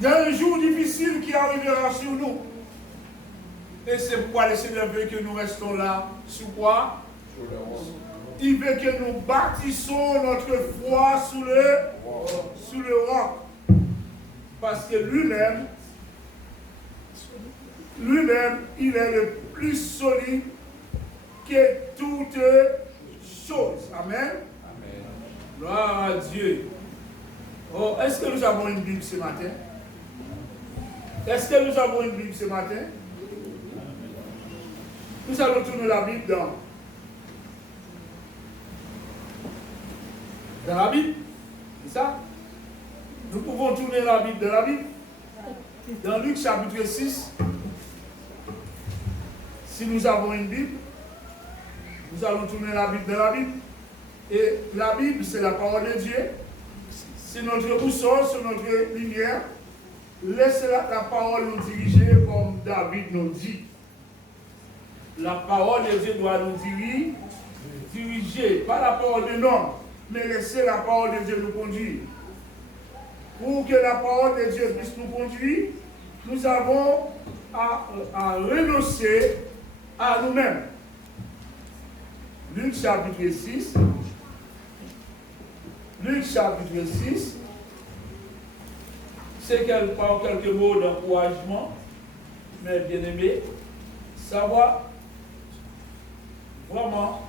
dans un jour difficile qui arrivera sur nous. Et c'est pourquoi le Seigneur veut que nous restons là. Sur quoi? Il veut que nous bâtissons notre foi sous le roc. Parce que lui-même, il est le plus solide que toutes choses. Amen. Amen. Gloire à Dieu. Oh, est-ce que nous avons une Bible ce matin? Est-ce que nous avons une Bible ce matin? Nous allons tourner la Bible dans la Bible. C'est ça? Nous pouvons tourner la Bible dans la Bible. Dans Luc chapitre 6. Si nous avons une Bible, nous allons tourner la Bible dans la Bible. Et la Bible, c'est la parole de Dieu. C'est notre boussole, c'est notre lumière. Laissez la parole nous diriger comme David nous dit. La parole de Dieu doit nous diriger, pas la parole de l'homme, mais laissez la parole de Dieu nous conduire. Pour que la parole de Dieu puisse nous conduire, nous avons à renoncer à nous-mêmes. Luc chapitre 6. Luc chapitre 6. C'est quelques mots d'encouragement, mais bien aimé, savoir vraiment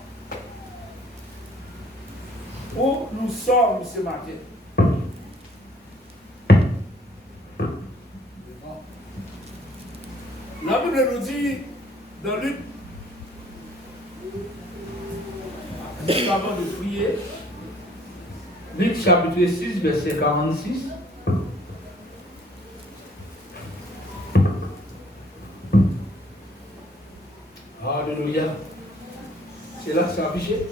où nous sommes ce matin. La Bible nous dit dans Luc, avant de prier, Luc chapitre 6, verset 46. Alléluia. C'est là que c'est affiché.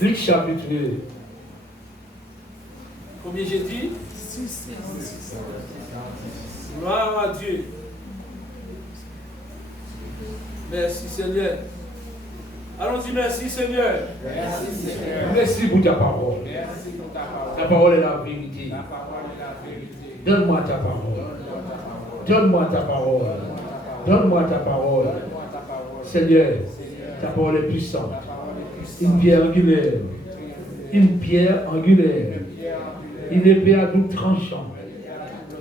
Luc chapitre. Combien j'ai dit? 6. Gloire à Dieu. Merci Seigneur. Allons dire merci Seigneur. Merci Seigneur. Merci pour ta parole. Merci pour ta parole. Ta parole est la vérité. Ta parole est la vérité. Donne-moi ta parole. Donne-moi ta parole. Donne-moi ta parole. Seigneur, ta parole est puissante. Une pierre angulaire. Une pierre angulaire. Une épée à double tranchant.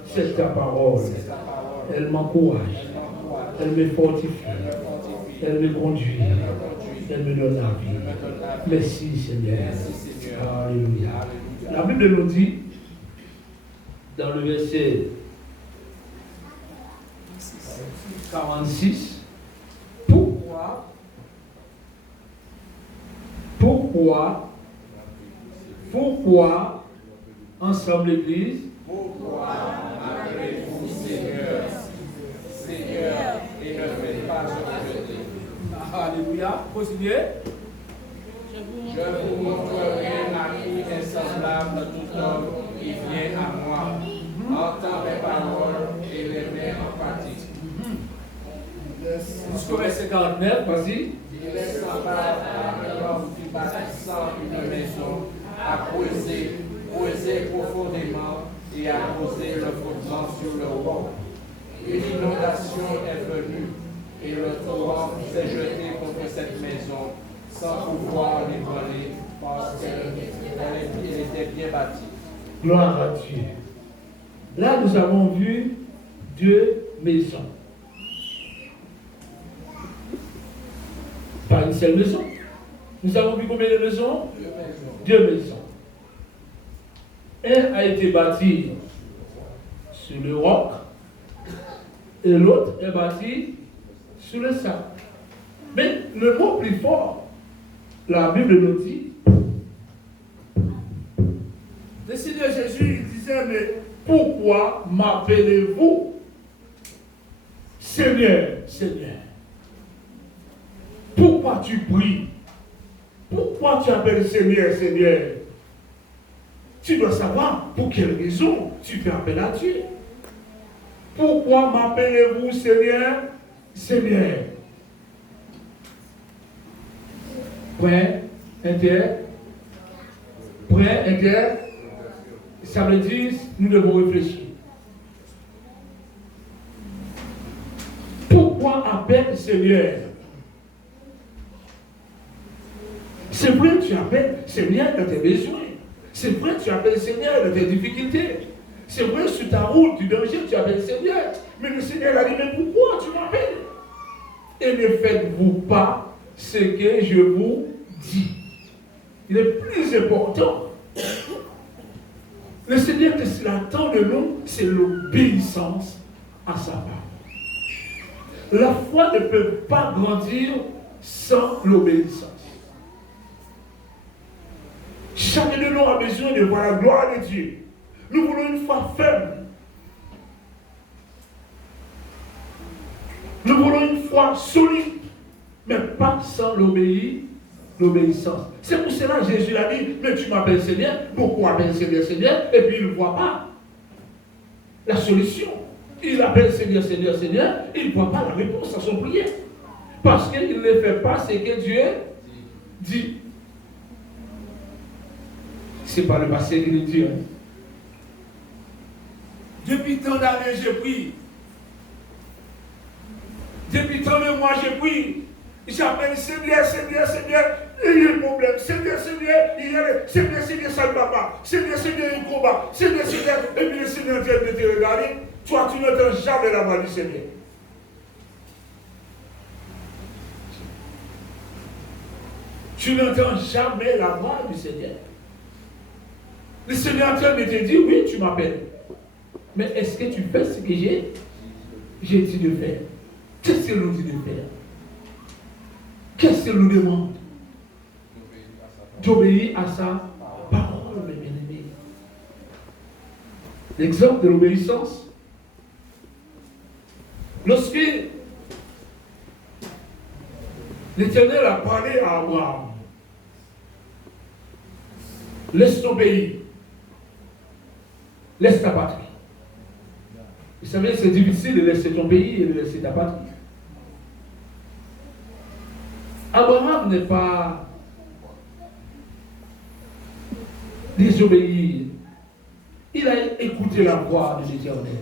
C'est ta parole. Elle m'encourage. Elle me fortifie. Elle me conduit. Elle me donne la vie. Merci Seigneur. Alléluia. La Bible nous dit, dans le verset 46, pourquoi ensemble l'Église? Pourquoi appelez-vous Seigneur, Seigneur, et ne faites pas rejeter? Alléluia. Continuez. Je vous montrerai à qui est semblable tout homme qui vient à moi. Entends mes paroles et les mets en pratique. Jusqu'au verset 49, vas-y. Il est semblable à un homme qui bâtissant une maison, à creuser profondément et à poser le fondement sur le roc. Une inondation est venue et le torrent s'est jeté contre cette maison sans pouvoir l'ébranler parce qu'elle était bien bâtie. Gloire à Dieu. Là, nous avons vu 2 maisons. Pas une seule maison. Nous avons vu combien de maisons? 2 maisons. Un a été bâti sur le roc et l'autre est bâti sur le sable. Mais le mot plus fort, la Bible nous dit, le Seigneur Jésus il disait, mais pourquoi m'appelez-vous Seigneur, Seigneur? Pourquoi tu pries? Pourquoi tu appelles Seigneur, Seigneur? Tu dois savoir pour quelle raison tu fais appel à Dieu. Pourquoi m'appelez-vous Seigneur, Seigneur? Point, inter. Ça veut dire, nous devons réfléchir. Pourquoi appelle Seigneur? C'est vrai que tu appelles Seigneur dans tes besoins. C'est vrai que tu appelles Seigneur dans tes difficultés. C'est vrai que sur ta route du danger, tu appelles Seigneur. Mais le Seigneur a dit, mais pourquoi tu m'appelles? Et ne faites-vous pas ce que je vous dis. Il est plus important. Le Seigneur, que ce qu'il attend de nous, c'est l'obéissance à sa parole. La foi ne peut pas grandir sans l'obéissance. Chacun de nous a besoin de voir la gloire de Dieu. Nous voulons une foi ferme. Nous voulons une foi solide, mais pas sans l'obéissance. C'est pour cela que Jésus a dit, mais tu m'appelles Seigneur, pourquoi appelles Seigneur, Seigneur? Et puis il ne voit pas la solution. Il appelle Seigneur, Seigneur, Seigneur, il ne voit pas la réponse à son prière. Parce qu'il ne fait pas ce que Dieu dit. C'est pas le passé qui le dit. Hein. Depuis tant d'années, j'ai prié. Depuis tant de mois, j'ai prié. J'appelle Seigneur, Seigneur, Seigneur. Il y a un problème. Seigneur, Seigneur, il y a Seigneur, Seigneur, ça ne va pas. Seigneur, Seigneur, il combat. Seigneur, Seigneur. Et puis le Seigneur vient de te regarder. Toi, tu n'entends jamais la voix du Seigneur. Tu n'entends jamais la voix du Seigneur. Le Seigneur en train de te dire, oui, tu m'appelles. Mais est-ce que tu fais ce que j'ai dit de faire? Qu'est-ce qu'il nous dit de faire? Qu'est-ce qu'il nous demande? D'obéir à sa parole, mes bien-aimés. L'exemple de l'obéissance. Lorsque l'Éternel a parlé à Abraham, laisse ton pays, laisse ta patrie. Vous savez, c'est difficile de laisser ton pays et de laisser ta patrie. Abraham n'est pas désobéi. Il a écouté la voix de l'Éternel.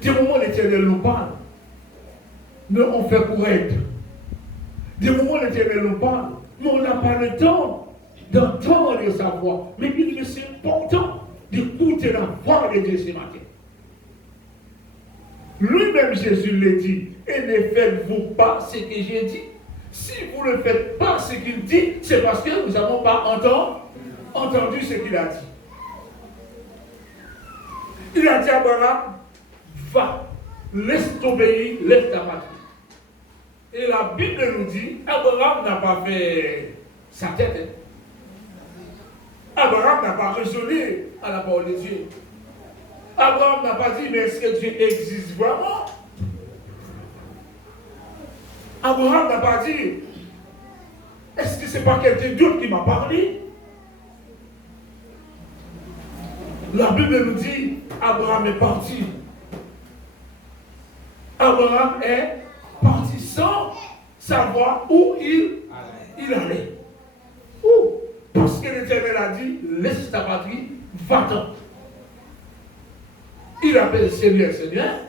Des moments, l'Éternel nous parle, mais on fait pour être. Des moments, l'Éternel nous parle, mais on n'a pas le temps d'entendre sa voix. Mais il est important d'écouter la voix de Dieu ce matin. Lui-même, Jésus l'a dit, et ne faites-vous pas ce que j'ai dit. Si vous ne faites pas ce qu'il dit, c'est parce que nous n'avons pas entendu ce qu'il a dit. Il a dit à Abraham, va, laisse ton pays, laisse ta patrie. Et la Bible nous dit, Abraham n'a pas fait sa tête. Abraham n'a pas raisonné à la parole de Dieu. Abraham n'a pas dit, mais est-ce que Dieu existe vraiment? Abraham n'a pas dit, est-ce que ce n'est pas quelqu'un d'autre qui m'a parlé? La Bible nous dit, Abraham est parti. Abraham est parti sans savoir où il allait. Où? Parce que l'Éternel a dit, laisse ta patrie, va-t'en. Il appelle Seigneur, Seigneur,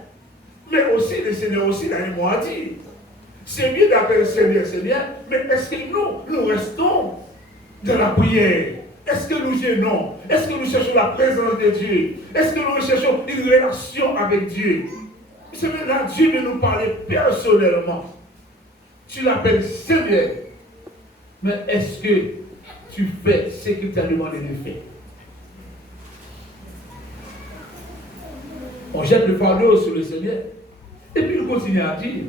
mais aussi le Seigneur aussi, il a un mot à dire. C'est bien d'appeler Seigneur, Seigneur, mais est-ce que nous restons dans la prière? Est-ce que nous gênons? Est-ce que nous cherchons la présence de Dieu? Est-ce que nous recherchons une relation avec Dieu? C'est maintenant Dieu de nous parler personnellement. Tu l'appelles Seigneur, mais est-ce que tu fais ce qu'il t'a demandé de faire? On jette le fardeau sur le Seigneur. Et puis il continue à dire.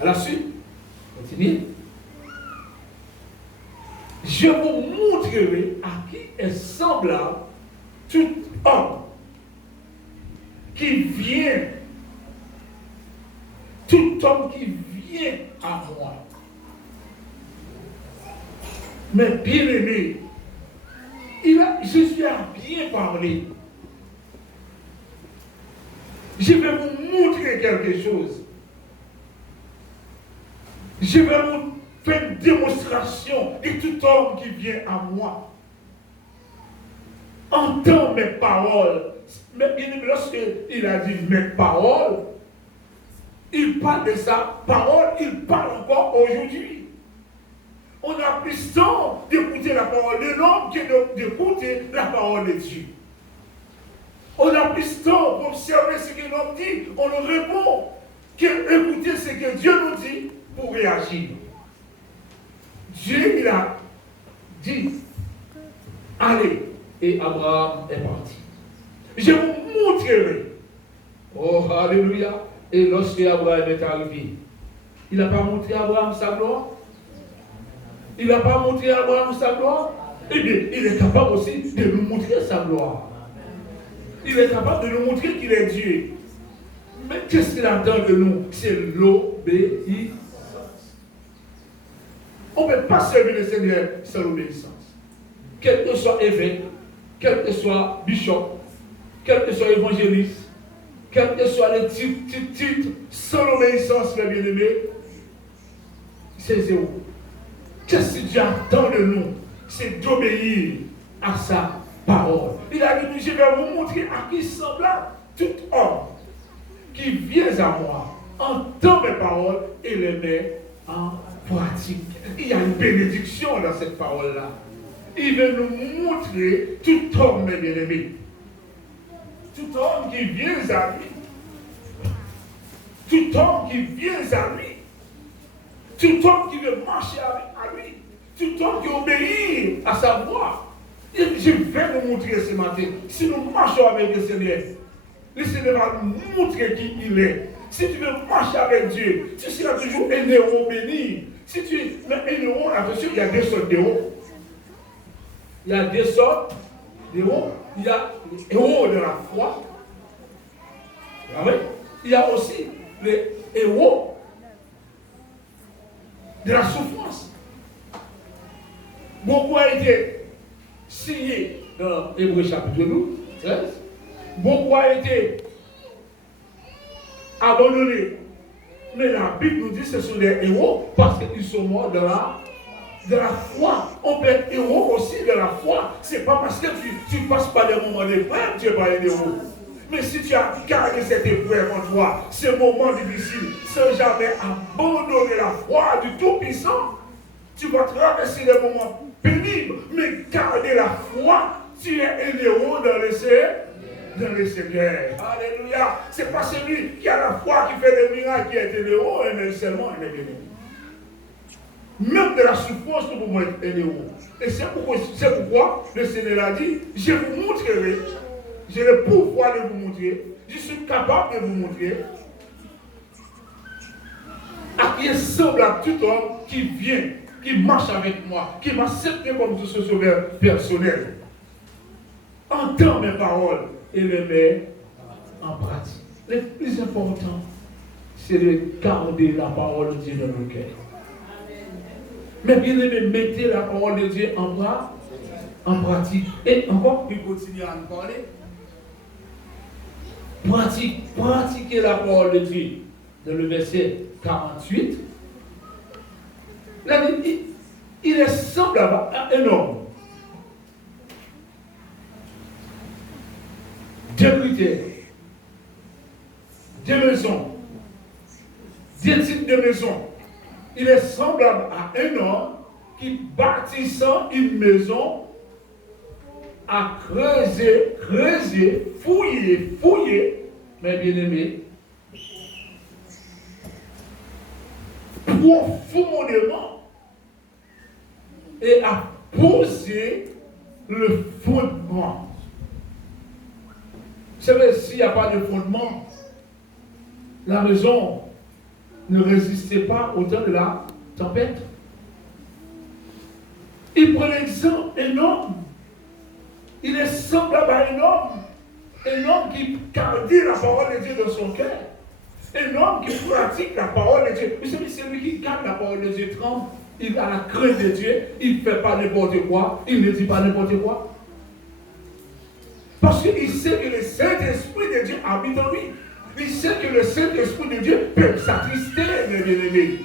À la suite, continue. Je vous montrerai à qui est semblable tout homme qui vient, tout homme qui vient à moi. Mais bien aimé, Jésus a bien parlé. Je vais vous montrer quelque chose. Je vais vous faire une démonstration de tout homme qui vient à moi. entends mes paroles. Mais bien aimé, lorsqu'il a dit mes paroles, il parle de sa parole, il parle encore aujourd'hui. On a plus temps d'écouter la parole de l'homme que d'écouter la parole de Dieu. On a plus temps pour observer ce que l'homme dit, on le répond, qu'écouter ce que Dieu nous dit pour réagir. Dieu, il a dit, allez, et Abraham est parti. Je vous montrerai. Oh, alléluia. Et lorsque Abraham est arrivé, il n'a pas montré à Abraham sa gloire. Il n'a pas montré à Abraham sa gloire. Eh bien, il est capable aussi de nous montrer sa gloire. Il est capable de nous montrer qu'il est Dieu. Mais qu'est-ce qu'il attend de nous? C'est l'obéissance. On ne peut pas servir le Seigneur sans l'obéissance. Quel que soit évêque, quel que soit bishop, quel que soit évangéliste, quel que soit les titres, sans l'obéissance, mes bien-aimés, c'est zéro. Qu'est-ce que Dieu attend de nous? C'est d'obéir à sa parole. Il a dit, je vais vous montrer à qui semblable tout homme qui vient à moi, entend mes paroles et les met en pratique. Il y a une bénédiction dans cette parole-là. Il veut nous montrer tout homme, mes bien-aimés. Tout homme qui vient à lui. Tout homme qui vient à lui. Tout homme qui veut marcher à lui. Tout homme qui obéit à sa voix. Et je vais nous montrer ce matin. Si nous marchons avec le Seigneur va nous montrer qui il est. Si tu veux marcher avec Dieu, tu seras toujours un héros béni. Si tu es un héros, attention, il y a deux sortes d'héros. Il y a deux sortes d'héros. Il y a les héros de la foi. Ah oui? Il y a aussi les héros de la souffrance. Beaucoup a été signé dans Hébreux chapitre 12, 13. Beaucoup a été abandonné. Mais la Bible nous dit que ce sont des héros parce qu'ils sont morts de la foi. On peut être héros aussi de la foi. Ce n'est pas parce que tu passes par des moments d'épreuve que tu n'es pas un héros. Mais si tu as gardé cette épreuve en toi, ce moment difficile, sans jamais abandonner la foi du Tout-Puissant, tu vas traverser des moments pénibles, mais garder la foi, tu es un héros dans le Seigneur. Alléluia. Ce n'est pas celui qui a la foi qui fait des miracles qui est un héros, mais seulement un héros. Même de la souffrance, nous pouvons être un héros. Et c'est pourquoi le Seigneur a dit, je vous montrerai. J'ai le pouvoir de vous montrer. Je suis capable de vous montrer à qui est semblable tout homme qui vient, qui marche avec moi, qui m'accepte comme son sauveur personnel. Entends mes paroles et les met en pratique. Le plus important, c'est de garder la parole de Dieu dans nos cœurs. Mais bien aimé, mettez la parole de Dieu en pratique. Et encore, il continue à nous parler. Pratiquez la parole de Dieu. Dans le verset 48, il est semblable à un homme. Deux critères, deux maisons, deux types de maisons. Il est semblable à un homme qui, bâtissant une maison, a creusé, fouillé, mes bien-aimés, profondément, et a posé le fondement. Vous savez, s'il n'y a pas de fondement, la maison ne résistait pas au temps de la tempête. Il prend l'exemple d'un homme. Il est semblable à un homme qui garde la parole de Dieu dans son cœur. Un homme qui pratique la parole de Dieu. Vous savez, celui qui garde la parole de Dieu tremble, il a la crainte de Dieu, il ne fait pas n'importe quoi, il ne dit pas n'importe quoi. Parce qu'il sait que le Saint-Esprit de Dieu habite en lui. Il sait que le Saint-Esprit de Dieu peut s'attrister, mes bien-aimés.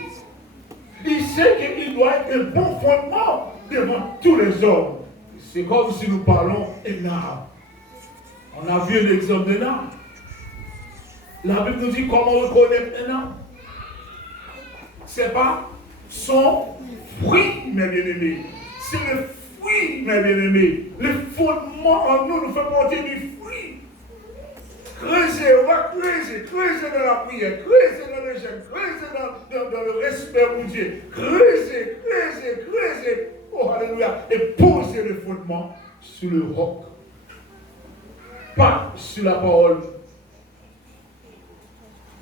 Il sait qu'il doit être un bon fondement devant tous les hommes. C'est comme si nous parlons d'Énard. On a vu l'exemple d'Énard. La Bible nous dit comment reconnaître Énard. C'est pas son fruit, mes bien-aimés. C'est le fruit, mes bien-aimés. Le fondement en nous fait porter du fruit. Creusez, on va creuser dans la prière, creuser dans le jeûne, creuser dans le respect pour Dieu. Creuser. Oh, alléluia. Et poser le fondement sur le roc. Pas sur la parole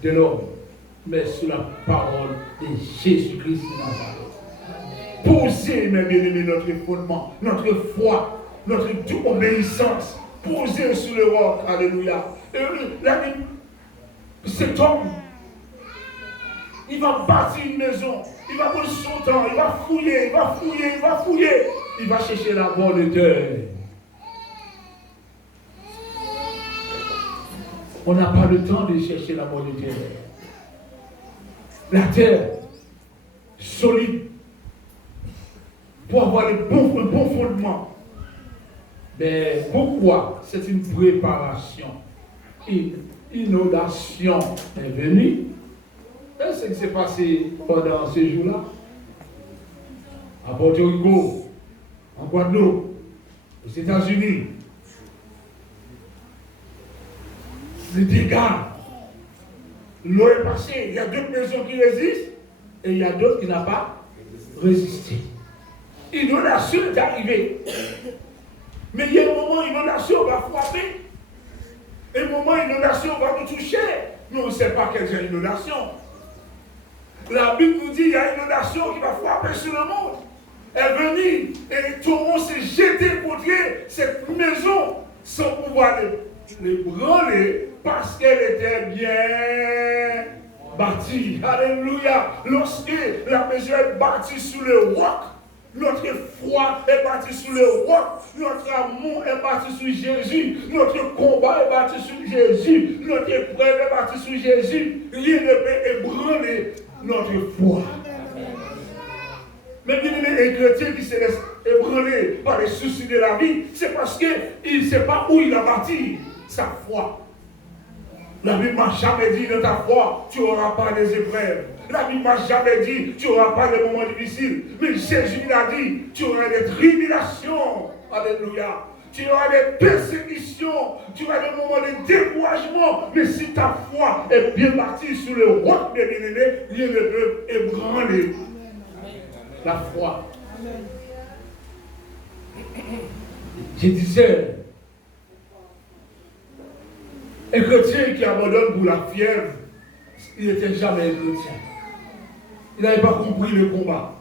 de l'homme, mais sur la parole de Jésus-Christ de Nazareth. Posez, mes bien-aimés, notre fondement, notre foi, notre obéissance. Posez sur le roc. Alléluia. Et cet homme, il va bâtir une maison, il va prendre son temps, il va fouiller, il va chercher la bonne terre. On n'a pas le temps de chercher la bonne terre. La terre solide pour avoir le bon fondement. Mais pourquoi? C'est une préparation. Une inondation est venue. Et ce qui s'est passé pendant ces jours-là, à Porto Rico, en Guadeloupe, aux États-Unis, les dégâts, l'eau est passée. Il y a d'autres maisons qui résistent et il y a d'autres qui n'ont pas résisté. L'inondation est arrivée. Mais il y a un moment où l'inondation va frapper. Et un moment où l'inondation va nous toucher. Mais on ne sait pas quelle est l'inondation. La Bible nous dit qu'il y a une inondation qui va frapper sur le monde. Elle est venue et les torrents s'est jeté contre cette maison sans pouvoir les branler parce qu'elle était bien bâtie. Alléluia. Lorsque la maison est bâtie sur le roc, notre foi est bâti sur le roc. Notre amour est bâti sur Jésus. Notre combat est bâti sur Jésus. Notre épreuve est bâtie sur Jésus. Rien ne peut ébranler notre foi. Mais bien aimé, un chrétien qui se laisse ébranler par les soucis de la vie, c'est parce qu'il ne sait pas où il a bâti sa foi. La Bible ne m'a jamais dit dans ta foi, tu n'auras pas des épreuves. La Bible ne m'a jamais dit, tu n'auras pas de moments difficiles. Mais Jésus l'a dit, tu auras des tribulations. Alléluia. Tu auras des persécutions. Tu auras des moments de découragement. Mais si ta foi est bien bâtie sur le roc des bien-aimés, rien ne peut ébranler la foi. Je disais, un chrétien qui abandonne pour la fièvre, il n'était jamais un chrétien. Il n'avait pas compris le combat.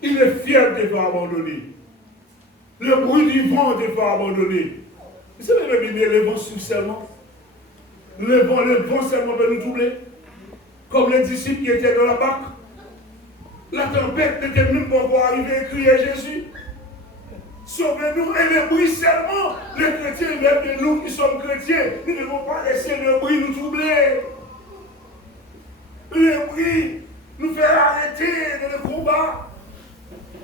Il est fier de devoir abandonner. Le bruit du vent de devoir abandonner. Vous savez, le vent souffle seulement. Le vent seulement peut nous troubler. Comme les disciples qui étaient dans la barque. La tempête n'était même pas encore arrivée et crier Jésus. Sauvez-nous et le bruit seulement. Les chrétiens, même nous qui sommes chrétiens, nous ne devons pas laisser le bruit nous troubler. Le bruit nous fait arrêter de le combat.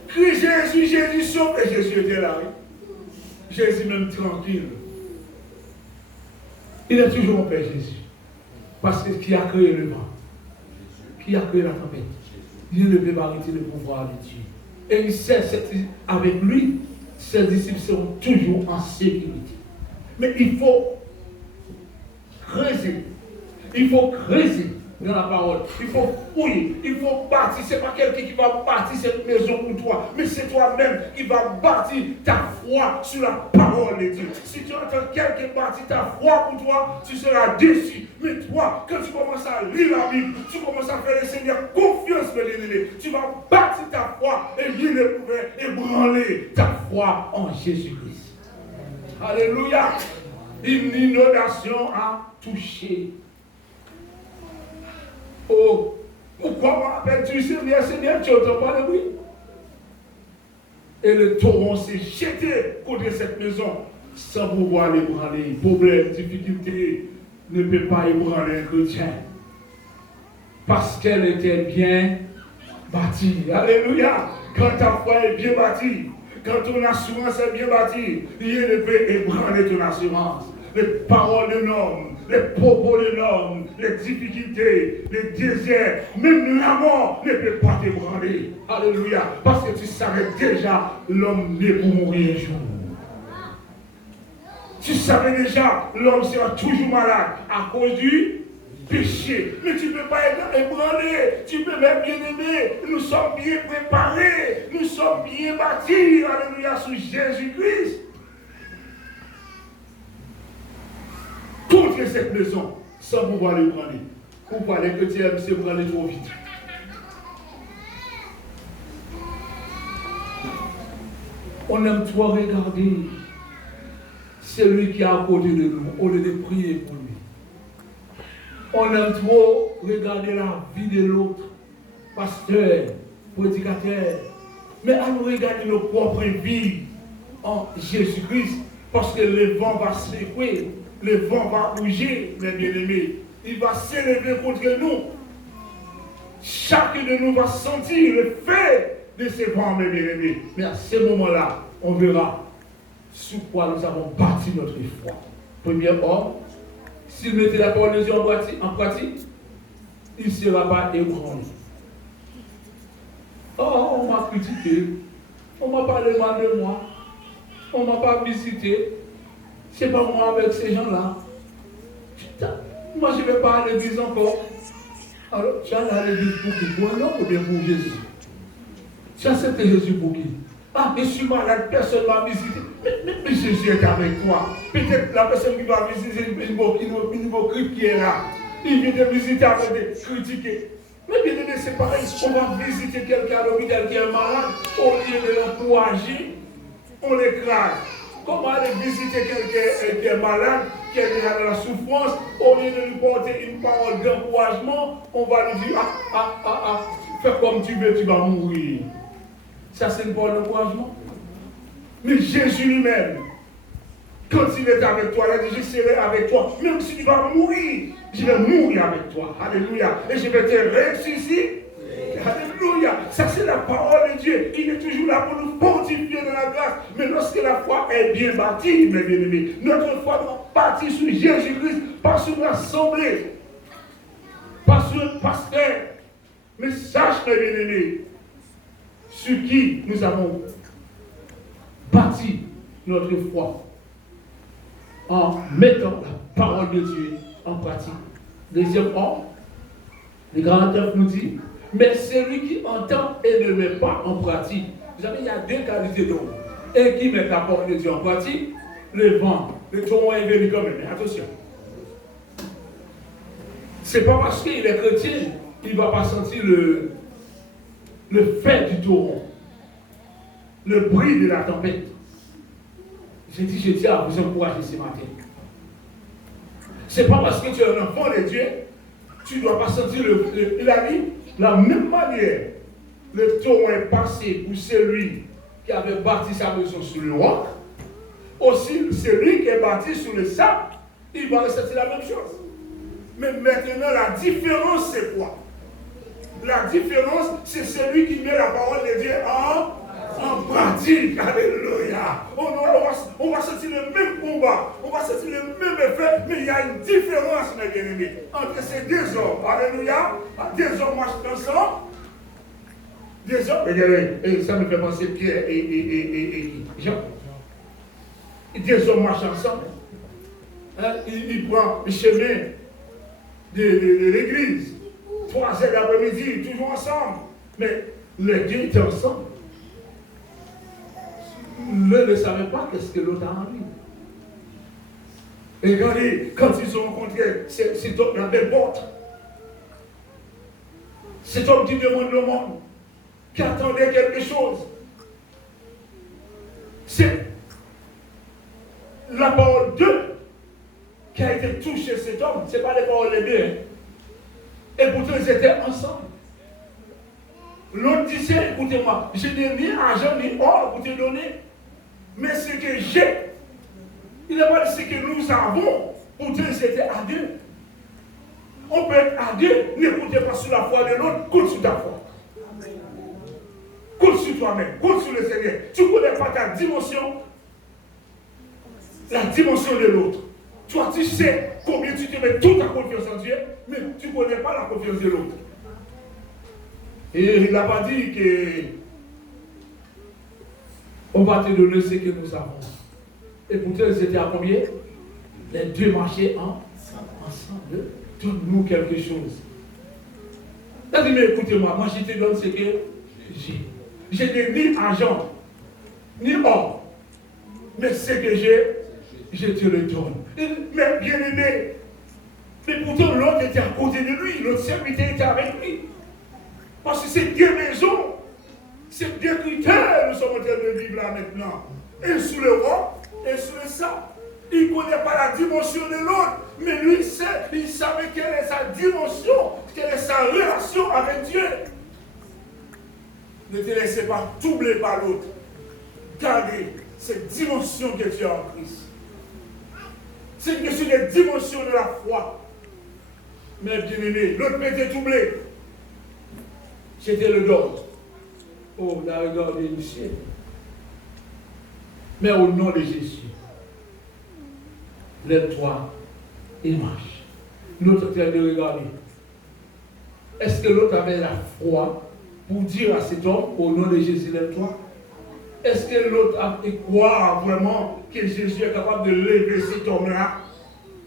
Crie Jésus, Jésus sauve. Et Jésus était là. Jésus même tranquille. Il est toujours en paix, Jésus. Parce que qui a créé le vent, qui a créé la tempête, il ne peut pas arrêter le pouvoir de Dieu. Et il sait avec lui, ses disciples seront toujours en sécurité. Mais il faut creuser. Il faut creuser dans la parole. Il faut fouiller. Il faut bâtir. Ce n'est pas quelqu'un qui va bâtir cette maison pour toi. Mais c'est toi-même qui va bâtir ta foi sur la parole de Dieu. Si tu entends quelqu'un bâtir ta foi pour toi, tu seras déçu. Mais toi, quand tu commences à lire la Bible, tu commences à faire le Seigneur confiance, tu vas bâtir ta foi et rien ne pouvait ébranler ta foi en Jésus-Christ. Alléluia. Une inondation a touché. Oh, pourquoi m'appelles-tu Seigneur, Seigneur, tu n'entends pas le bruit? Et le torrent s'est jeté contre cette maison sans pouvoir l'ébranler. Problème, difficulté ne peut pas ébranler un chrétien. Parce qu'elle était bien bâtie. Alléluia. Quand ta foi est bien bâtie, quand ton assurance est bien bâtie, rien ne peut ébranler ton assurance. Les paroles de l'homme, les propos de l'homme, les difficultés, les déserts, même la mort ne peut pas t'ébranler. Alléluia. Parce que tu savais déjà l'homme né pour mourir un jour. Tu savais déjà l'homme sera toujours malade à cause du péché. Mais tu ne peux pas être ébranlé. Tu peux même bien aimer. Nous sommes bien préparés. Nous sommes bien bâtis. Alléluia, sous Jésus-Christ. Contre cette maison, sans pouvoir l'ébranler. Pourquoi les chrétiens aiment s'ébranler trop vite? On aime trop regarder celui qui est à côté de nous, au lieu de prier pour lui. On aime trop regarder la vie de l'autre, pasteur, prédicateur. Mais à nous regarder nos propres vies en Jésus-Christ, parce que le vent va secouer, le vent va bouger, mes bien-aimés. Il va s'élever contre nous. Chacun de nous va sentir le fait de ce vent, mes bien-aimés. Mais à ce moment-là, on verra sous quoi nous avons bâti notre foi. Premier homme, s'il mettait la parole de Dieu en pratique, il ne sera pas ébranlé. Oh, on m'a critiqué, on m'a parlé mal de moi, on ne m'a pas visité. C'est pas moi avec ces gens-là. Moi, je ne vais pas à l'église encore. Alors, tu vas à l'église pour qui? Pour un homme ou bien pour Jésus? Tu acceptes Jésus pour qui? Ah, je suis malade, personne ne m'a visité. Mais Jésus est avec toi. Peut-être la personne qui va visiter, c'est une hypocrite qui est là. Il vient te visiter avant de critiquer. Mais bien aimé, c'est pareil. On va visiter quelqu'un à l'hôpital qui est malade, au lieu de l'encourager, on l'écrase. Comment aller visiter quelqu'un qui est malade, qui est déjà dans la souffrance, au lieu de lui porter une parole d'encouragement, on va lui dire, fais comme tu veux, tu vas mourir. Ça, c'est une parole d'encouragement. Mais Jésus lui-même, quand il est avec toi, il a dit, je serai avec toi. Même si tu vas mourir, je vais mourir avec toi. Alléluia. Et je vais te ressusciter. Alléluia. Ça, c'est la parole de Dieu. Il est toujours là pour nous fortifier dans la grâce. Mais lorsque la foi est bien bâtie, mes bien-aimés, notre foi doit bâtir sur Jésus-Christ, pas sur l'assemblée, pas sur le pasteur. Mais sache, mes bien-aimés, sur qui nous avons bâti notre foi en mettant la parole de Dieu en pratique. Deuxième homme, le grand œuvre nous dit, mais celui qui entend et ne met pas en pratique. Vous savez, il y a deux qualités d'homme. Un qui met la parole de Dieu en pratique, le vent, le torrent est venu quand même. Mais attention. C'est pas parce qu'il est chrétien, il ne va pas sentir le fait du torrent, le bruit de la tempête. Je tiens à vous encourager ce matin. C'est pas parce que tu es un enfant de Dieu, tu ne dois pas sentir il a dit, la même manière, le torrent est passé pour celui qui avait bâti sa maison sur le roc, aussi celui qui est bâti sur le sable, il va ressentir la même chose. Mais maintenant, la différence, c'est quoi? La différence, c'est celui qui met la parole de Dieu en pratique. Alléluia. On va sentir le même combat, on va sentir le même effet, mais il y a une différence, mes bien-aimés, entre ces deux hommes. Alléluia. Deux hommes marchent ensemble. Deux hommes, regardez, ça me fait penser Pierre et Jean. Deux hommes marchent ensemble. Il prend le chemin de l'église. 3 heures d'après-midi, toujours ensemble. Mais les deux étaient ensemble. L'un ne savait pas qu'est-ce que l'autre a envie. Et regardez, quand ils ont rencontré cet homme, la belle porte, cet homme qui demande le monde, qui attendait quelque chose, c'est la parole d'eux qui a été touchée cet homme. Ce n'est pas les paroles des deux. Hein. Et pourtant, ils étaient ensemble. L'autre disait, écoutez-moi, je n'ai ni argent ni or pour te donner. Mais ce que j'ai, il n'a pas dit ce que nous avons. Pourtant, c'était à deux. On peut être à deux. N'écoutez pas sur la foi de l'autre, compte sur ta foi. compte sur toi-même, compte sur le Seigneur. Tu ne connais pas ta dimension, la dimension de l'autre. Toi, tu sais combien tu te mets toute ta confiance en Dieu, mais tu ne connais pas la confiance de l'autre. Et il n'a pas dit que on va te donner ce que nous avons. Et pourtant, ils étaient à combien? Les deux marchaient ensemble. Donne-nous quelque chose. Il a dit, mais écoutez-moi, moi je te donne ce que j'ai. Je n'ai ni argent, ni or. Mais ce que j'ai, je te le donne. Mais bien aimé, mais pourtant l'autre était à côté de lui, l'autre serviteur était avec lui. Parce que c'est deux maisons, c'est deux critères nous sommes en train de vivre là maintenant. Un sous le roi, et sous le sang. Il ne connaît pas la dimension de l'autre, mais lui il savait quelle est sa dimension, quelle est sa relation avec Dieu. Ne te laissez pas troubler par l'autre. Gardez cette dimension que tu as en Christ. C'est une question de dimension de la foi. Mais bien aimé, l'autre m'était troublé. C'était le d'autre. Oh, on a regardé le ciel. Mais au nom de Jésus, lève-toi et marche. L'autre est en train de regarder. Est-ce que l'autre avait la foi pour dire à cet homme, au nom de Jésus, lève-toi? Est-ce que l'autre a croire vraiment que Jésus est capable de lever cet homme-là?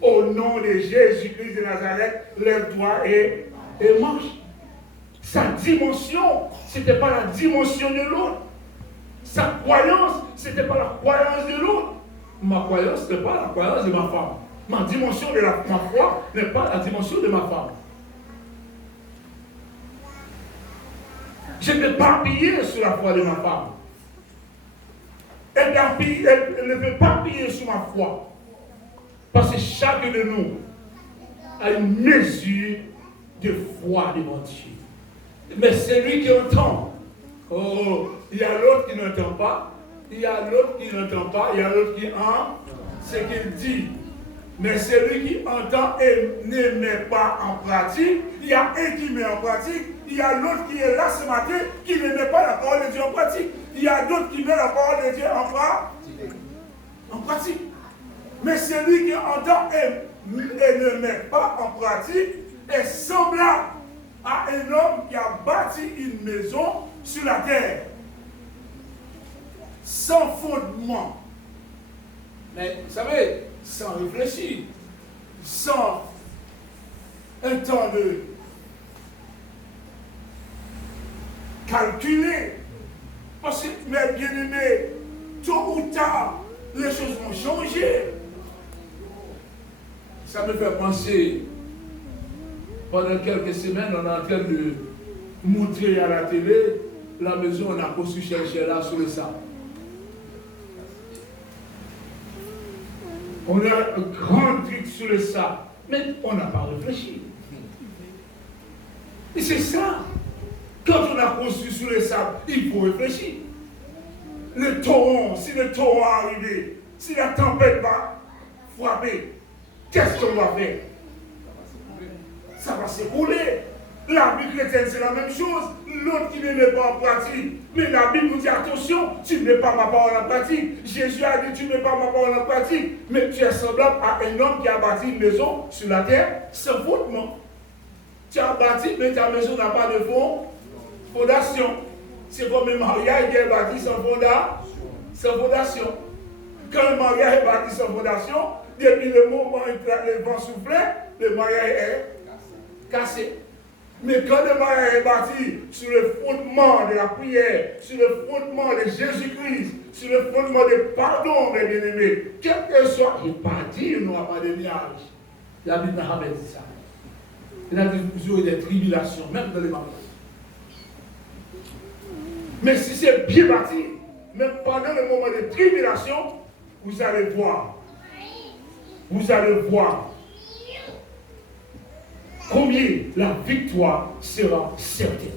Au nom de Jésus-Christ de Nazareth, lève-toi et marche. Sa dimension, ce n'était pas la dimension de l'autre. Sa croyance, ce n'était pas la croyance de l'autre. Ma croyance, ce n'est pas la croyance de ma femme. Ma dimension de ma foi n'est pas la dimension de ma femme. Je ne vais pas piller sur la foi de ma femme. Elle ne veut pas piller sur ma foi. Parce que chacun de nous a une mesure de foi devant Dieu. Mais celui qui entend, oh, il y a l'autre qui n'entend pas, il y a l'autre qui n'entend pas, il y a l'autre qui entend ce qu'il dit. Mais celui qui entend et ne met pas en pratique, il y a un qui met en pratique, il y a l'autre qui est là ce matin qui ne met pas la parole de Dieu en pratique. Il y a d'autres qui mettent la parole de Dieu en pratique. Mais celui qui entend et ne met pas en pratique est semblable à un homme qui a bâti une maison sur la terre, sans fondement. Mais vous savez, sans réfléchir, sans un temps de calculer. Parce que, mes bien-aimés, tôt ou tard, les choses vont changer. Ça me fait penser, pendant quelques semaines, on est en train de montrer à la télé la maison on a construit chercher là sur le sable. On a un grand truc sur le sable, mais on n'a pas réfléchi. Et c'est ça. Quand on a construit sur le sable, il faut réfléchir. Le torrent, si le torrent arrive, si la tempête va frapper, qu'est-ce qu'on va faire? Ça va s'écrouler. La Bible chrétienne, c'est la même chose. L'autre qui ne met pas en pratique. Mais la Bible nous dit attention, tu ne mets pas ma parole en pratique. Jésus a dit tu ne mets pas ma parole en pratique. Mais tu es semblable à un homme qui a bâti une maison sur la terre sans fondement. Tu as bâti, mais ta maison n'a pas de fondation. C'est comme un mariage qui est bâti sans fondation. Quand le mariage est bâti sans fondation, depuis le moment où le vent soufflait, le mariage est cassé. Mais quand le mariage est bâti sur le fondement de la prière, sur le fondement de Jésus-Christ, sur le fondement du pardon, mes bien-aimés, quel que soit, il ne pas dire il n'y aura pas de nuage. La Bible n'a pas dit ça. Il a toujours des tribulations, même dans les mariages. Mais si c'est bien bâti, même pendant le moment de tribulation, vous allez voir. Vous allez voir combien la victoire sera certaine.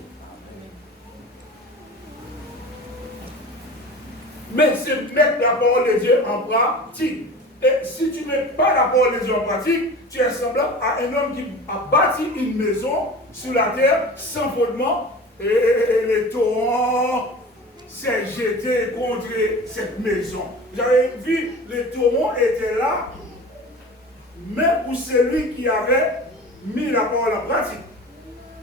Mais c'est mettre la parole de Dieu en pratique. Et si tu ne mets pas la parole de Dieu en pratique, tu es semblable à un homme qui a bâti une maison sur la terre sans fondement et les torrents s'est jeté contre cette maison. J'avais vu, les taureaux étaient là, même pour celui qui avait mis la parole en pratique.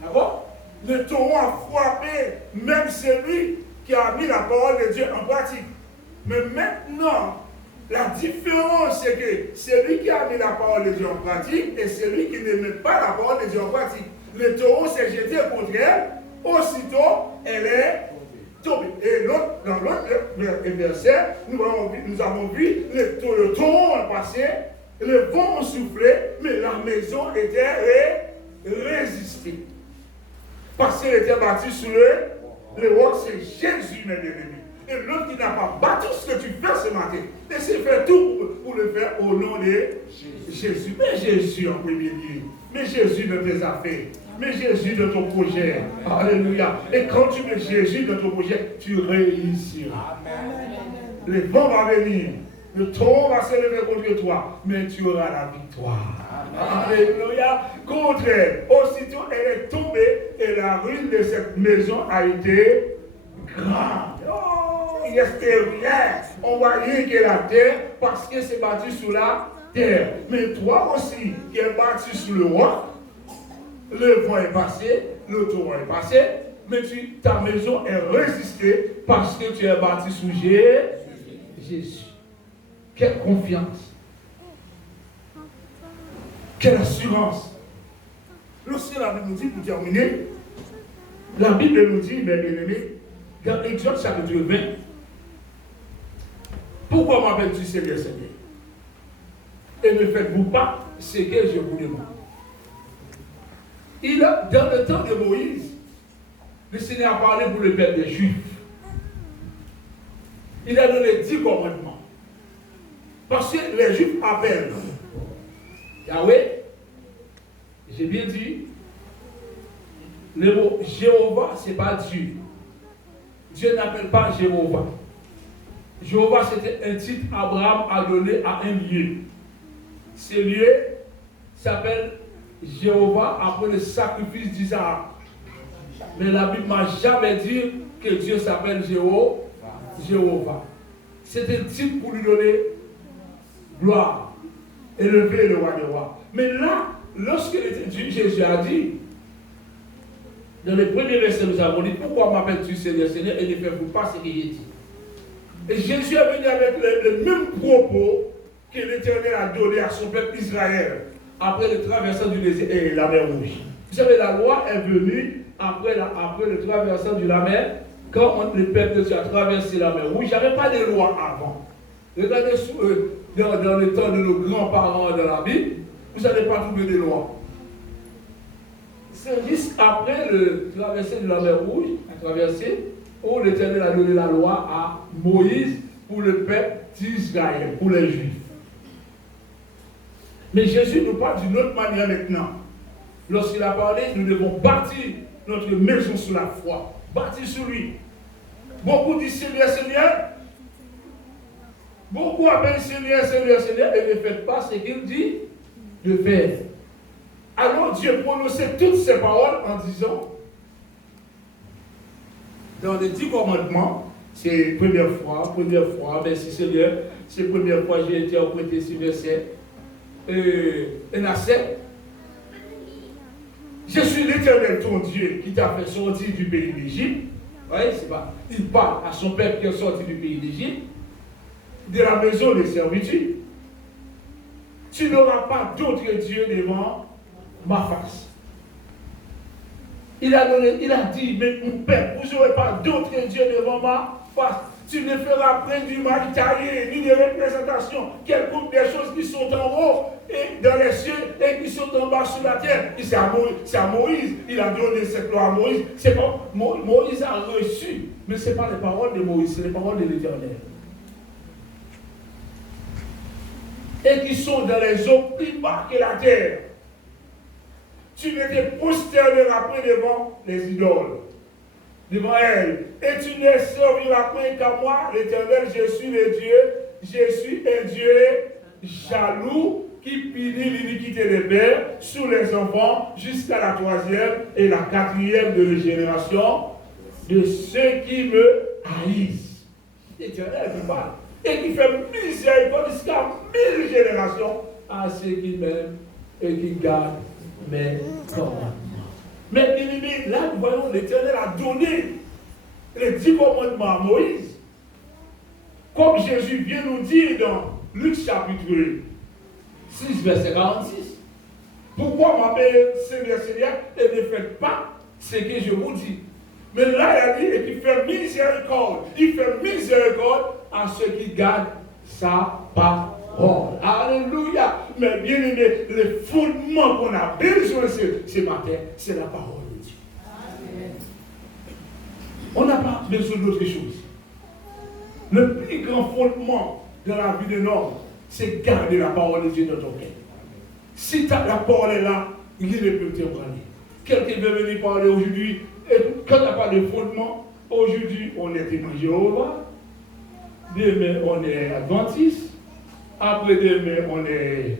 D'accord? Le taureau a frappé même celui qui a mis la parole de Dieu en pratique. Mais maintenant, la différence, c'est que celui qui a mis la parole de Dieu en pratique et celui qui ne met pas la parole de Dieu en pratique. Le taureau s'est jeté contre elle, aussitôt elle est tombée. Et dans l'autre verset, nous avons vu le taureau a passé, le vent a soufflé, mais la maison était résistée. Parce qu'elle était bâtie sur le roc, c'est Jésus, mes bien-aimés. Et l'autre qui n'a pas battu ce que tu fais ce matin, essaie de faire tout pour le faire au nom de Jésus. Mais Jésus en premier lieu. Mais Jésus dans tes affaires. Mais Jésus dans ton projet. Alléluia. Et quand tu mets Jésus dans ton projet, tu réussiras. Le vent va venir. Le taureau va se lever contre toi. Mais tu auras la victoire. Alléluia. Contre elle. Aussitôt, elle est tombée et la ruine de cette maison a été grande. Oh, il restait rien. On voyait que la terre, parce que c'est bâti sur la terre. Mais toi aussi, qui es bâti sur le roc, le vent est passé, le taureau est passé, mais ta maison est résistée parce que tu es bâti sous Jésus. Quelle confiance. Quelle assurance. Lorsque la Bible nous dit, pour terminer, la Bible nous dit, mes bien-aimés, dans Exode chapitre 20, pourquoi m'appelles-tu Seigneur, Seigneur? Et ne faites-vous pas ce que je vous demande. Dans le temps de Moïse, le Seigneur a parlé pour le peuple des Juifs. Il a donné 10 commandements. Parce que les Juifs appellent Yahweh, j'ai bien dit, le mot Jéhovah, ce n'est pas Dieu. Dieu n'appelle pas Jéhovah. Jéhovah, c'était un titre qu'Abraham a donné à un lieu. Ce lieu s'appelle Jéhovah après le sacrifice d'Isaac. Mais la Bible ne m'a jamais dit que Dieu s'appelle Jéhovah. C'est un titre pour lui donner gloire, élever le roi des rois. Mais là, lorsque Jésus a dit, dans les premiers versets, nous avons dit, pourquoi m'appelles-tu Seigneur, Seigneur, et ne fais-vous pas ce qu'il dit? Et Jésus est venu avec le même propos que l'Éternel a donné à son peuple Israël après le traversant du désert et la mer Rouge. Vous savez, la loi est venue après le traversant de la mer. Quand le peuple de Dieu a traversé la mer Rouge, il n'y avait pas de loi avant. Regardez dans le temps de nos grands-parents dans la Bible, vous n'allez pas trouver de loi. C'est juste après le traversé de la mer Rouge, où l'Éternel a donné la loi à Moïse pour le peuple d'Israël, pour les Juifs. Mais Jésus nous parle d'une autre manière maintenant. Lorsqu'il a parlé, nous devons bâtir notre maison sur la foi, bâtir sur lui. Beaucoup disent Seigneur, Seigneur. Beaucoup appellent Seigneur, Seigneur, Seigneur, et ne faites pas ce qu'il dit de faire. Alors Dieu prononçait toutes ces paroles en disant, dans les 10 commandements, c'est première fois, merci Seigneur, c'est première fois que j'ai interprété ce verset. Et Nassé, je suis l'Éternel ton Dieu qui t'a fait sortir du pays d'Égypte. Oui, c'est pas. Il parle à son peuple qui est sorti du pays d'Égypte, de la maison de servitude. Tu n'auras pas d'autre Dieu devant ma face. Il a dit, mais mon peuple, vous n'aurez pas d'autre Dieu devant ma face. Tu ne feras point du mal taillé, ni de représentation, quelconque des choses qui sont en haut et dans les cieux et qui sont en bas sur la terre. Et c'est à Moïse, il a donné cette loi à Moïse. C'est pas, Moïse a reçu, mais ce n'est pas les paroles de Moïse, c'est les paroles de l'Éternel. Et qui sont dans les eaux plus bas que la terre. Tu ne te prosterneras point devant les idoles, devant elles. Et tu ne serviras point qu'à moi, l'Éternel, je suis le Dieu, je suis un Dieu jaloux qui punit l'iniquité des pères sur les enfants jusqu'à la 3e et la 4e de la génération de ceux qui me haïssent l'Éternel qui parle et qui fait miséricorde jusqu'à 1000 générations à ceux qui m'aiment et qui gardent mes commandements. Mais bien aimé, là nous voyons l'Éternel a donné les 10 commandements à Moïse. Comme Jésus vient nous dire dans Luc chapitre 6, verset 46. Pourquoi m'appelle Seigneur, Seigneur, et ne faites pas ce que je vous dis. Mais là, il a dit, et qu'il fait miséricorde. Il fait miséricorde à ceux qui gardent sa parole. Alléluia. Mais bien aimé, le fondement qu'on a besoin ce matin, c'est la parole de Dieu. Amen. On n'a pas besoin d'autre chose. Le plus grand fondement de la vie de l'homme, c'est garder la parole de Dieu dans ton cœur. Si la parole est là, il ne peut te prendre. Quelqu'un veut venir parler aujourd'hui, et quand il n'y a pas de fondement, aujourd'hui on est témoin Jéhovah, demain on est adventiste, après demain on est